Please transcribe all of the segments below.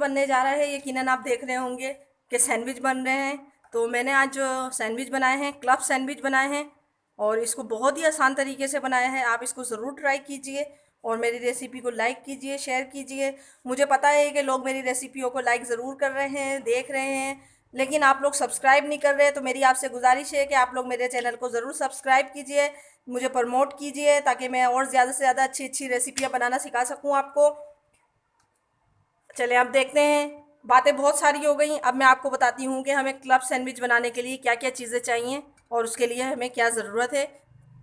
बनने जा रहा है, यकीनन आप देख रहे होंगे कि सैंडविच बन रहे हैं। तो मैंने आज सैंडविच बनाए हैं, क्लब सैंडविच बनाए हैं और इसको बहुत ही आसान तरीके से बनाया है। आप इसको ज़रूर ट्राई कीजिए और मेरी रेसिपी को लाइक कीजिए, शेयर कीजिए। मुझे पता है कि लोग मेरी रेसिपियों को लाइक ज़रूर कर रहे हैं, देख रहे हैं, लेकिन आप लोग सब्सक्राइब नहीं कर रहे। तो मेरी आपसे गुजारिश है कि आप लोग मेरे चैनल को ज़रूर सब्सक्राइब कीजिए, मुझे प्रमोट कीजिए, ताकि मैं और ज़्यादा से ज़्यादा अच्छी अच्छी रेसिपियाँ बनाना सिखा सकूँ आपको। चले अब देखते हैं। बातें बहुत सारी हो गई, अब मैं आपको बताती हूँ कि हमें क्लब सैंडविच बनाने के लिए क्या क्या चीज़ें चाहिए और उसके लिए हमें क्या ज़रूरत है।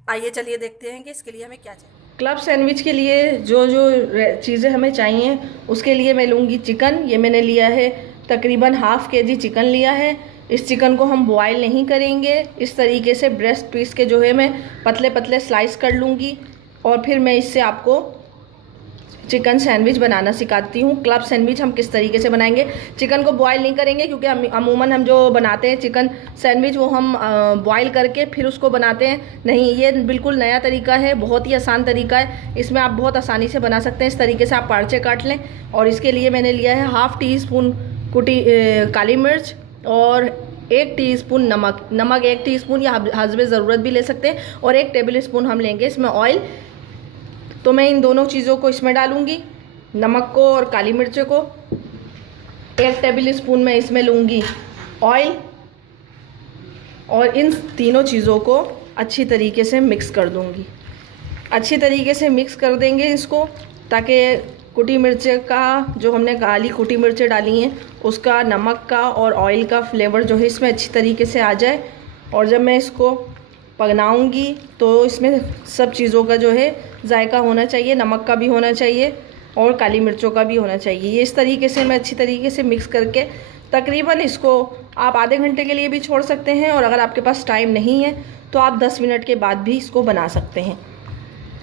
आइए चलिए देखते हैं कि इसके लिए हमें क्या चाहिए। क्लब सैंडविच के लिए जो जो चीज़ें हमें चाहिए, उसके लिए मैं लूँगी चिकन। ये मैंने लिया है तकरीबन ½ kg चिकन लिया है। इस चिकन को हम बॉयल नहीं करेंगे, इस तरीके से ब्रेस्ट पीस के जो है मैं पतले पतले स्लाइस कर लूँगी और फिर मैं इससे आपको चिकन सैंडविच बनाना सिखाती हूँ। क्लब सैंडविच हम किस तरीके से बनाएंगे। चिकन को बॉयल नहीं करेंगे, क्योंकि अमूमन हम जो बनाते हैं चिकन सैंडविच वो हम बॉयल करके फिर उसको बनाते हैं। नहीं, ये बिल्कुल नया तरीका है, बहुत ही आसान तरीका है। इसमें आप बहुत आसानी से बना सकते हैं। इस तरीके से आप पार्चे काट लें और इसके लिए मैंने लिया है ½ टीस्पून कुटी काली मिर्च और 1 टीस्पून नमक 1 टीस्पून या हस्बे ज़रूरत भी ले सकते हैं, और 1 टेबल स्पून हम लेंगे इसमें ऑयल। तो मैं इन दोनों चीज़ों को इसमें डालूंगी, नमक को और काली मिर्च को। 1 टेबल स्पून मैं इसमें लूँगी ऑयल और इन तीनों चीज़ों को अच्छी तरीके से मिक्स कर दूँगी। अच्छी तरीके से मिक्स कर देंगे इसको, ताकि कुटी मिर्च का जो हमने काली कुटी मिर्चें डाली हैं उसका, नमक का और ऑयल का फ्लेवर जो है इसमें अच्छी तरीके से आ जाए। और जब मैं इसको पकाऊंगी तो इसमें सब चीज़ों का जो है जायका होना चाहिए, नमक का भी होना चाहिए और काली मिर्चों का भी होना चाहिए। ये इस तरीके से मैं अच्छी तरीके से मिक्स करके तकरीबन इसको आप आधे घंटे के लिए भी छोड़ सकते हैं, और अगर आपके पास टाइम नहीं है तो आप 10 मिनट के बाद भी इसको बना सकते हैं।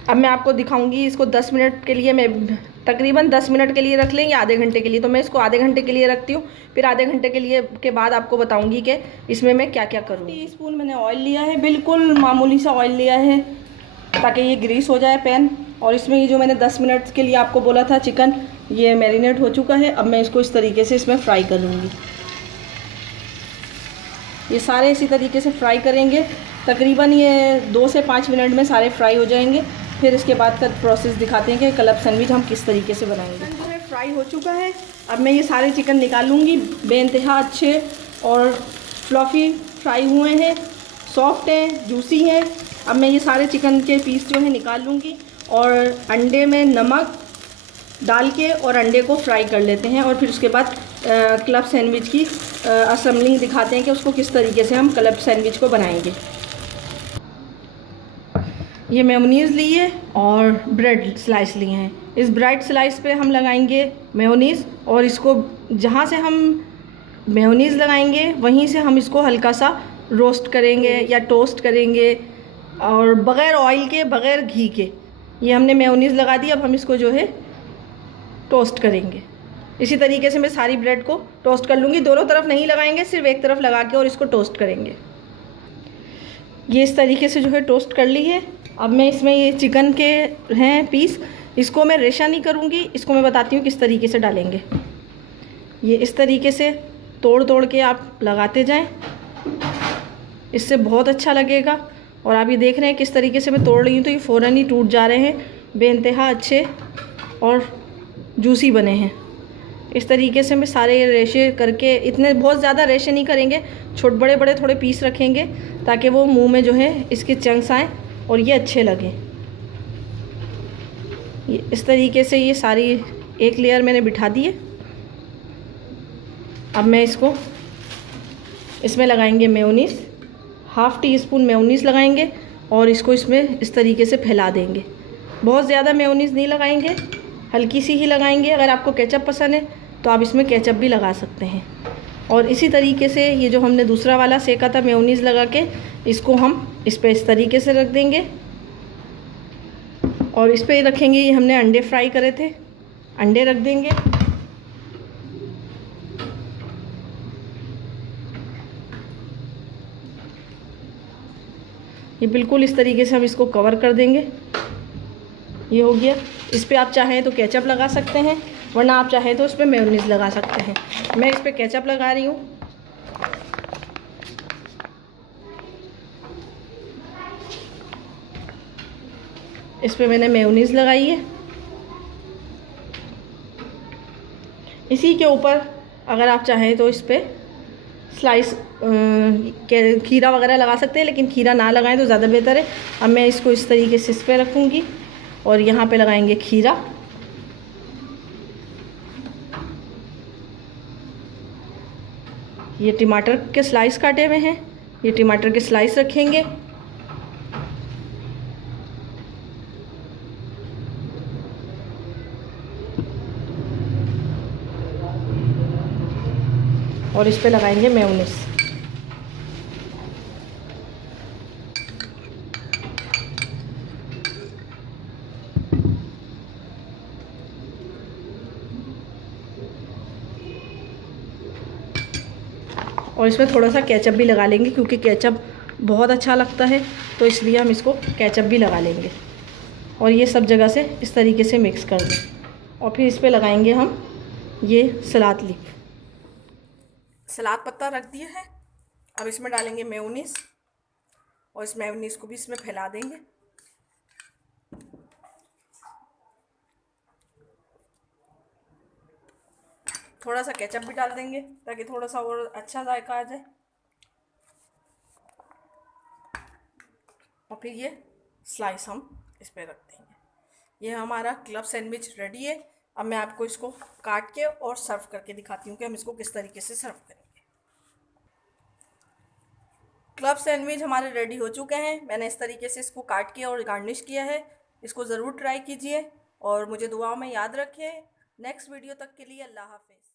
अब मैं आपको दिखाऊंगी इसको 10 मिनट के लिए, मैं तकरीबन 10 मिनट के लिए रख लें या आधे घंटे के लिए। तो मैं इसको आधे घंटे के लिए रखती हूँ, फिर आधे घंटे के लिए के बाद आपको बताऊंगी कि इसमें मैं क्या क्या करूँ। टीस्पून मैंने ऑयल लिया है, बिल्कुल मामूली सा ऑयल लिया है ताकि ये ग्रीस हो जाए पैन। और इसमें ये जो मैंने 10 मिनट के लिए आपको बोला था चिकन, ये मैरिनेट हो चुका है। अब मैं इसको इस तरीके से इसमें फ्राई कर लूँगी। ये सारे इसी तरीके से फ्राई करेंगे, तकरीबन ये 2 से 5 मिनट में सारे फ्राई हो जाएंगे। फिर इसके बाद का प्रोसेस दिखाते हैं कि क्लब सैंडविच हम किस तरीके से बनाएंगे। चिकन जो फ्राई हो चुका है, अब मैं ये सारे चिकन निकाल लूँगी। बेइंतहा अच्छे और फ्लफ़ी फ्राई हुए हैं, सॉफ्ट हैं, जूसी हैं। अब मैं ये सारे चिकन के पीस जो है निकाल लूँगी और अंडे में नमक डाल के और अंडे को फ्राई कर लेते हैं। और फिर उसके बाद क्लब सैंडविच की असेंबलिंग दिखाते हैं कि उसको किस तरीके से हम क्लब सैंडविच को बनाएंगे। ये मेयोनीज़ ली है और ब्रेड स्लाइस लिए हैं। इस ब्रेड स्लाइस पे हम लगाएंगे मेयोनीज़, और इसको जहाँ से हम मेयोनीज़ लगाएंगे वहीं से हम इसको हल्का सा रोस्ट करेंगे या टोस्ट करेंगे, और बग़ैर ऑयल के, बग़ैर घी के। ये हमने मेयोनीज़ लगा दी, अब हम इसको जो है टोस्ट करेंगे। इसी तरीके से मैं सारी ब्रेड को टोस्ट कर लूँगी। दोनों तरफ नहीं लगाएंगे, सिर्फ एक तरफ लगा के और इसको टोस्ट करेंगे। ये इस तरीके से जो है टोस्ट कर ली है। अब मैं इसमें ये चिकन के हैं पीस, इसको मैं रेशा नहीं करूँगी, इसको मैं बताती हूँ किस तरीके से डालेंगे। ये इस तरीके से तोड़ तोड़ के आप लगाते जाएं, इससे बहुत अच्छा लगेगा। और आप ये देख रहे हैं किस तरीके से मैं तोड़ रही हूँ, तो ये फ़ौरन ही टूट जा रहे हैं, बेइंतहा अच्छे और जूसी बने हैं। इस तरीके से मैं सारे रेशे करके, इतने बहुत ज़्यादा रेशे नहीं करेंगे, छोटे बड़े बड़े थोड़े पीस रखेंगे ताकि वो मुंह में जो है इसके चंक्स आएँ और ये अच्छे लगें। ये इस तरीके से ये सारी एक लेयर मैंने बिठा दी है। अब मैं इसमें लगाएंगे मेयोनीज़, ½ टीस्पून मेयोनीज़ लगाएंगे और इसको इसमें इस तरीके से फैला देंगे। बहुत ज़्यादा मेयोनीज़ नहीं लगाएंगे, हल्की सी ही लगाएंगे। अगर आपको केचप पसंद है तो आप इसमें केचप भी लगा सकते हैं। और इसी तरीके से ये जो हमने दूसरा वाला सेका था मेयोनीज़ लगा के, इसको हम इस पर इस तरीके से रख देंगे। और इस पर रखेंगे, ये हमने अंडे फ्राई करे थे, अंडे रख देंगे। ये बिल्कुल इस तरीके से हम इसको कवर कर देंगे। ये हो गया। इस पर आप चाहें तो केचप लगा सकते हैं, वरना आप चाहें तो इस पर मेयोनीज़ लगा सकते हैं। मैं इस पर केचप लगा रही हूँ। इस पर मैंने मेयोनीज़ लगाई है। इसी के ऊपर अगर आप चाहें तो इस पर स्लाइस खीरा वगैरह लगा सकते हैं, लेकिन खीरा ना लगाएं तो ज़्यादा बेहतर है। अब मैं इसको इस तरीके से इस पर रखूँगी और यहाँ पे लगाएंगे खीरा। ये टमाटर के स्लाइस काटे हुए हैं, ये टमाटर के स्लाइस रखेंगे। और इस पे लगाएंगे मेयोनीज। और इसमें थोड़ा सा केचप भी लगा लेंगे, क्योंकि केचप बहुत अच्छा लगता है, तो इसलिए हम इसको केचप भी लगा लेंगे। और ये सब जगह से इस तरीके से मिक्स कर दें। और फिर इस पे लगाएंगे हम ये सलाद लीफ, सलाद पत्ता रख दिया है। अब इसमें डालेंगे मेयोनीज और इस मेयोनीज को भी इसमें फैला देंगे। थोड़ा सा केचप भी डाल देंगे ताकि थोड़ा सा और अच्छा जायका आ जाए। और फिर ये स्लाइस हम इस पे रख देंगे। ये हमारा क्लब सैंडविच रेडी है। अब मैं आपको इसको काट के और सर्व करके दिखाती हूँ कि हम इसको किस तरीके से सर्व करेंगे। क्लब सैंडविच हमारे रेडी हो चुके हैं। मैंने इस तरीके से इसको काट के और गार्निश किया है। इसको ज़रूर ट्राई कीजिए और मुझे दुआओं में याद रखिए। नेक्स्ट वीडियो तक के लिए अल्लाह हाफिज़।